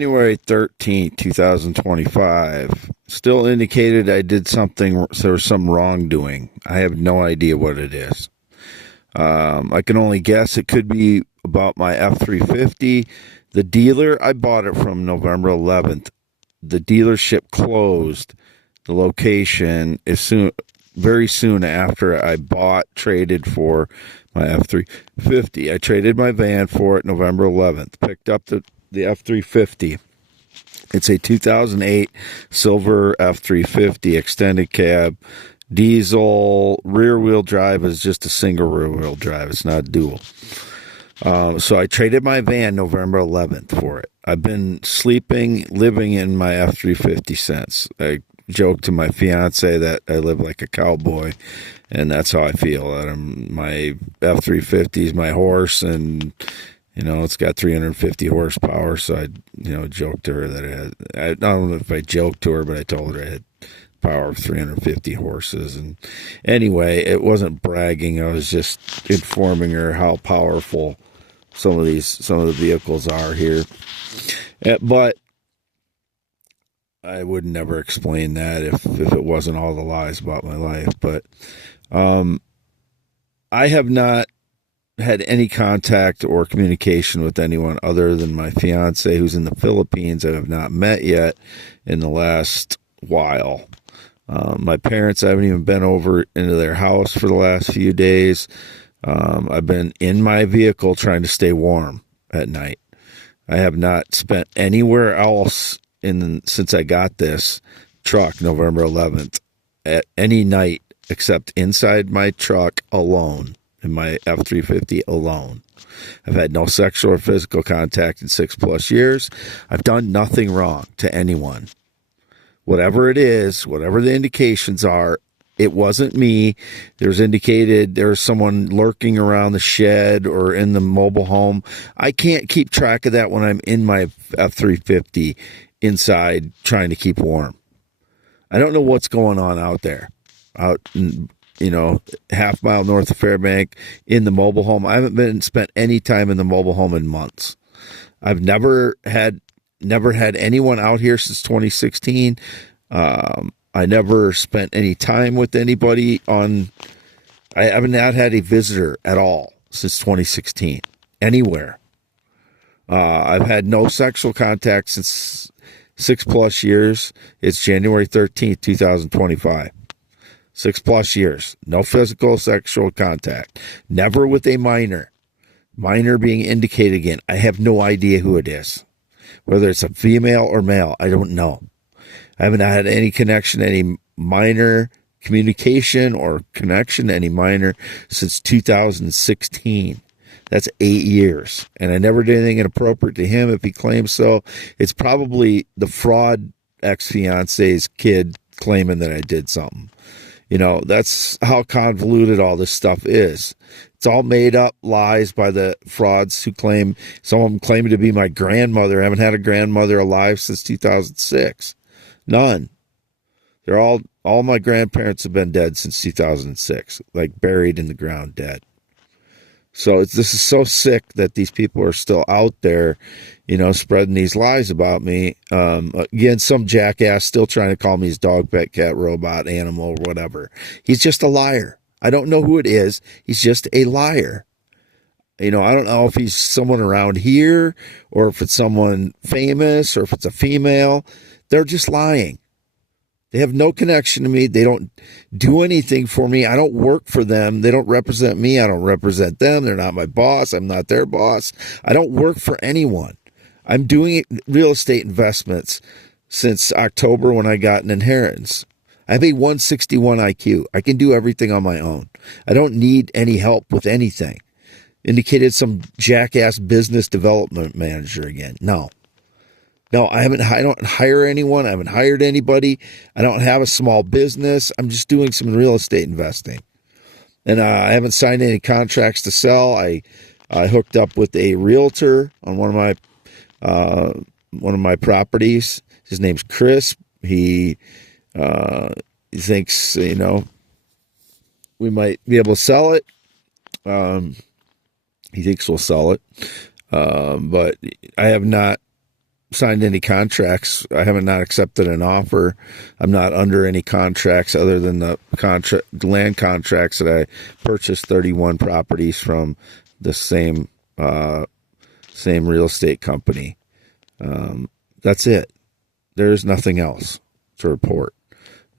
January 13th, 2025. Still indicated I did something, there was some wrongdoing. I have no idea what it is. I can only guess it could be about my F-350. The dealer I bought it from November 11th. The dealership closed the location very soon after I traded for my F-350. I traded my van for it November 11th. Picked up the F-350. It's a 2008 silver F-350 extended cab. Diesel, rear-wheel drive is just a single rear-wheel drive. It's not dual. So I traded my van November 11th for it. I've been living in my F-350 since. I joked to my fiance that I live like a cowboy, and that's how I feel. My F-350 is my horse, and it's got 350 horsepower. So I, joked to her that I don't know if I joked to her, but I told her I had power of 350 horses. And anyway, it wasn't bragging. I was just informing her how powerful some of the vehicles are here. But I would never explain that if it wasn't all the lies about my life. But I have not had any contact or communication with anyone other than my fiance, who's in the Philippines. I have not met yet in the last while. My parents, I haven't even been over into their house for the last few days. I've been in my vehicle trying to stay warm at night. I have not spent anywhere else since I got this truck November 11th at any night except inside my truck alone, in my F-350 alone. I've had no sexual or physical contact in 6+ years. I've done nothing wrong to anyone. Whatever it is, whatever the indications are, it wasn't me. There's someone lurking around the shed or in the mobile home. I can't keep track of that when I'm in my F-350 inside trying to keep warm. I don't know what's going on out there, half mile north of Fairbank in the mobile home. I haven't spent any time in the mobile home in months. I've never had anyone out here since 2016. I never spent any time with anybody I have not had a visitor at all since 2016 anywhere. I've had no sexual contact since 6+ years. It's January 13th, 2025. 6+ years. No physical sexual contact. Never with a minor. Minor being indicated again. I have no idea who it is. Whether it's a female or male, I don't know. I haven't had any connection, any minor communication or connection to any minor since 2016. That's 8 years. And I never did anything inappropriate to him. If he claims so, it's probably the fraud ex-fiance's kid claiming that I did something. That's how convoluted all this stuff is. It's all made up lies by the frauds who claim, some of them claiming to be my grandmother. I haven't had a grandmother alive since 2006. None. All my grandparents have been dead since 2006, like buried in the ground dead. So this is so sick that these people are still out there, spreading these lies about me. Again, some jackass still trying to call me his dog, pet, cat, robot, animal, or whatever. He's just a liar. I don't know who it is. He's just a liar. I don't know if he's someone around here or if it's someone famous or if it's a female. They're just lying. They have no connection to me. They don't do anything for me. I don't work for them. They don't represent me. I don't represent them. They're not my boss. I'm not their boss. I don't work for anyone. I'm doing real estate investments since October when I got an inheritance. I have a 161 IQ. I can do everything on my own. I don't need any help with anything. Indicated some jackass business development manager again. No, I don't hire anyone. I haven't hired anybody. I don't have a small business. I'm just doing some real estate investing. And I haven't signed any contracts to sell. I hooked up with a realtor on one of my properties. His name's Chris. He thinks, we might be able to sell it. He thinks we'll sell it. But I have not signed any contracts. I haven't not accepted an offer. I'm not under any contracts other than the land contracts that I purchased 31 properties from the same real estate company. That's it. There's nothing else to report.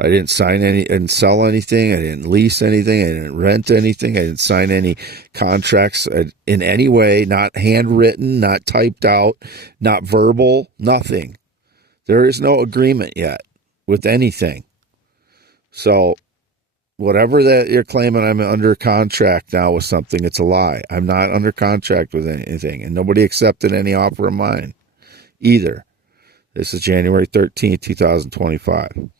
I didn't sign any and sell anything. I didn't lease anything. I didn't rent anything. I didn't sign any contracts in any way, not handwritten, not typed out, not verbal, nothing. There is no agreement yet with anything. So whatever that you're claiming I'm under contract now with something, it's a lie. I'm not under contract with anything, and nobody accepted any offer of mine either. This is January 13th, 2025.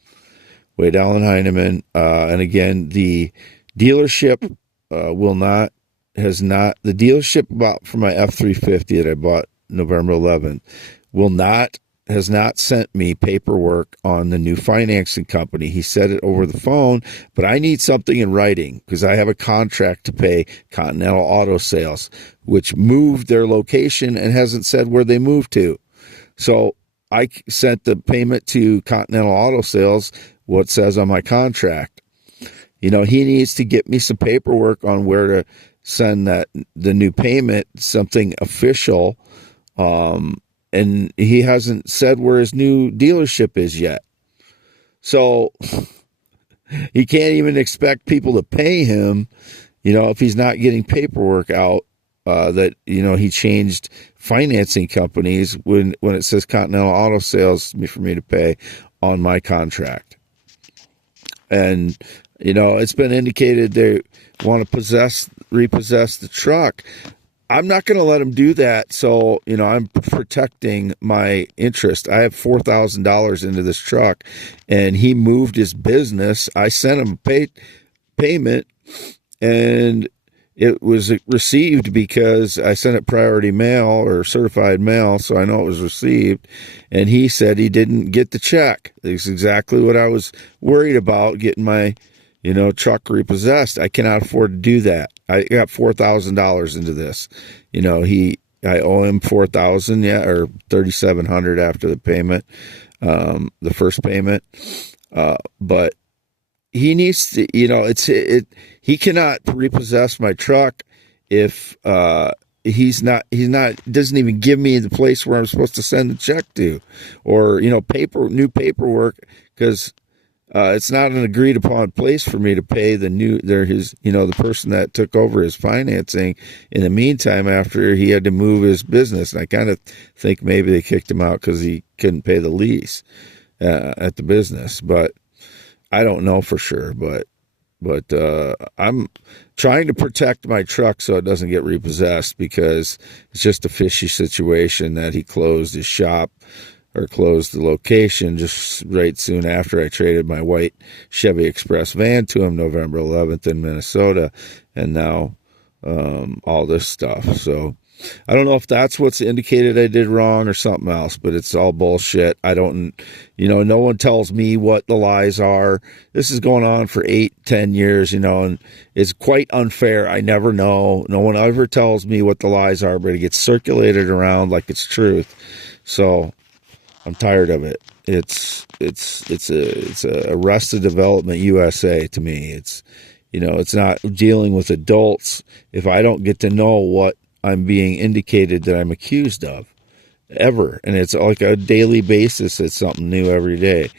Wade Allen Heineman, and again, the dealership the dealership for my F-350 that I bought November 11th has not sent me paperwork on the new financing company. He said it over the phone, but I need something in writing because I have a contract to pay Continental Auto Sales, which moved their location and hasn't said where they moved to. So I sent the payment to Continental Auto Sales, what says on my contract. He needs to get me some paperwork on where to send the new payment, something official. And he hasn't said where his new dealership is yet. So he can't even expect people to pay him, if he's not getting paperwork out that, he changed financing companies when it says Continental Auto Sales for me to pay on my contract. And, it's been indicated they want to repossess the truck. I'm not going to let him do that. So, I'm protecting my interest. I have $4,000 into this truck, and he moved his business. I sent him a payment, and it was received because I sent it priority mail or certified mail, so I know it was received. And he said he didn't get the check. It's exactly what I was worried about, getting my, truck repossessed. I cannot afford to do that. I got $4,000 into this. I owe him $4,000, or $3,700 after the payment, the first payment. But he needs to, he cannot repossess my truck if he's not doesn't even give me the place where I'm supposed to send the check to, or new paperwork, because it's not an agreed upon place for me to pay the person that took over his financing in the meantime after he had to move his business. And I kind of think maybe they kicked him out because he couldn't pay the lease at the business, but I don't know for sure. But I'm trying to protect my truck so it doesn't get repossessed, because it's just a fishy situation that he closed his shop, or closed the location, just right soon after I traded my white Chevy Express van to him November 11th in Minnesota, and now all this stuff. So I don't know if that's what's indicated I did wrong or something else, but it's all bullshit. I don't, no one tells me what the lies are. This is going on for 8-10 years, and it's quite unfair. I never know. No one ever tells me what the lies are, but it gets circulated around like it's truth. So I'm tired of it. It's a Arrested Development USA to me. It's not dealing with adults if I don't get to know what I'm being indicated that I'm accused of ever. And it's like a daily basis. It's something new every day.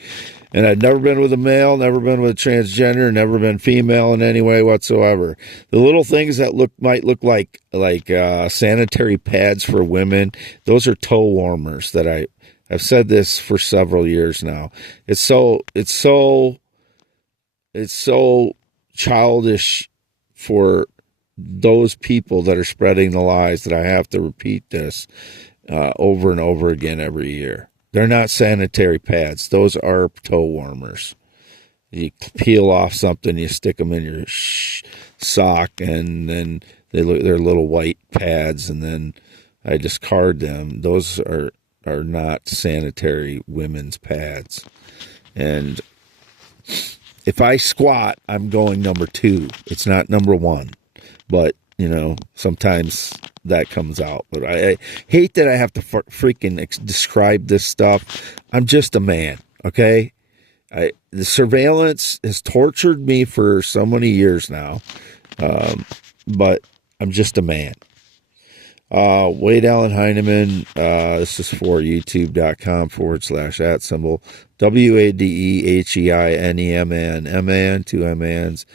And I've never been with a male, never been with a transgender, never been female in any way whatsoever. The little things that might look like sanitary pads for women, those are toe warmers that I've said this for several years now. It's so childish for those people that are spreading the lies that I have to repeat this over and over again every year. They're not sanitary pads. Those are toe warmers. You peel off something, you stick them in your sock, and then they're little white pads, and then I discard them. Those are not sanitary women's pads. And if I squat, I'm going number 2. It's not number 1. But sometimes that comes out. But I hate that I have to freaking describe this stuff. I'm just a man, okay? The surveillance has tortured me for so many years now, but I'm just a man. Wade Allen Heineman, this is for youtube.com/@symbol, WADEHEINEMAN, MAN, 2 MANs,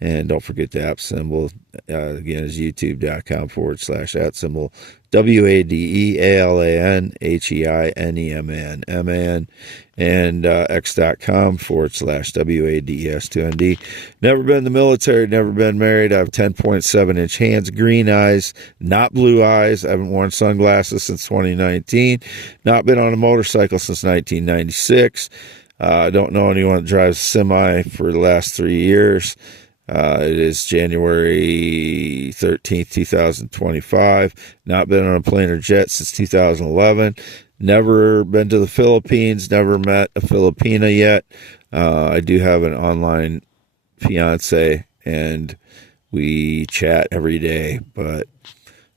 and don't forget the app symbol, again, is youtube.com/@symbol, WADEALANHEINEMAN, MAN, and x.com/WADES2ND. Never been in the military, never been married. I have 10.7-inch hands, green eyes, not blue eyes. I haven't worn sunglasses since 2019. Not been on a motorcycle since 1996. I don't know anyone that drives a semi for the last 3 years. It is January 13th, 2025. Not been on a plane or jet since 2011. Never been to the Philippines. Never met a Filipina yet. I do have an online fiancee, and we chat every day.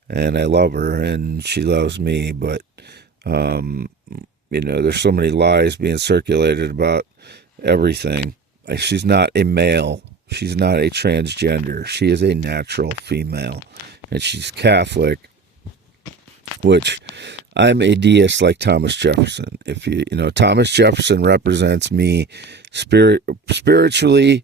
And I love her, and she loves me. But there's so many lies being circulated about everything. She's not a male. She's not a transgender. She is a natural female, and she's Catholic, which I'm a deist like Thomas Jefferson. If Thomas Jefferson represents me spiritually,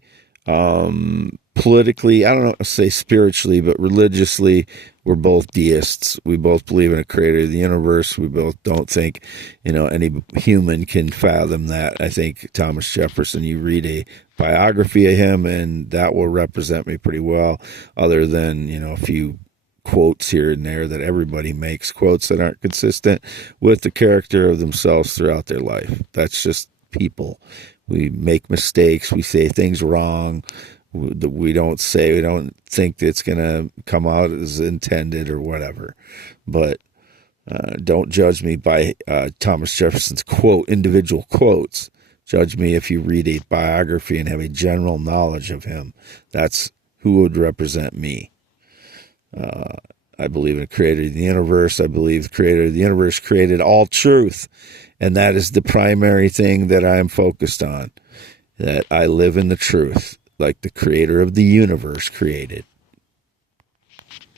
politically. I don't know, say spiritually, but religiously, we're both deists. We both believe in a creator of the universe. We both don't think, any human can fathom that. I think Thomas Jefferson, you read a biography of him, and that will represent me pretty well, other than, a few quotes here and there that everybody makes, quotes that aren't consistent with the character of themselves throughout their life. That's just people. We make mistakes. We say things wrong. We don't think it's going to come out as intended or whatever. But don't judge me by Thomas Jefferson's individual quotes. Judge me if you read a biography and have a general knowledge of him. That's who would represent me. I believe in the creator of the universe. I believe the creator of the universe created all truth. And that is the primary thing that I am focused on, that I live in the truth, like the creator of the universe created.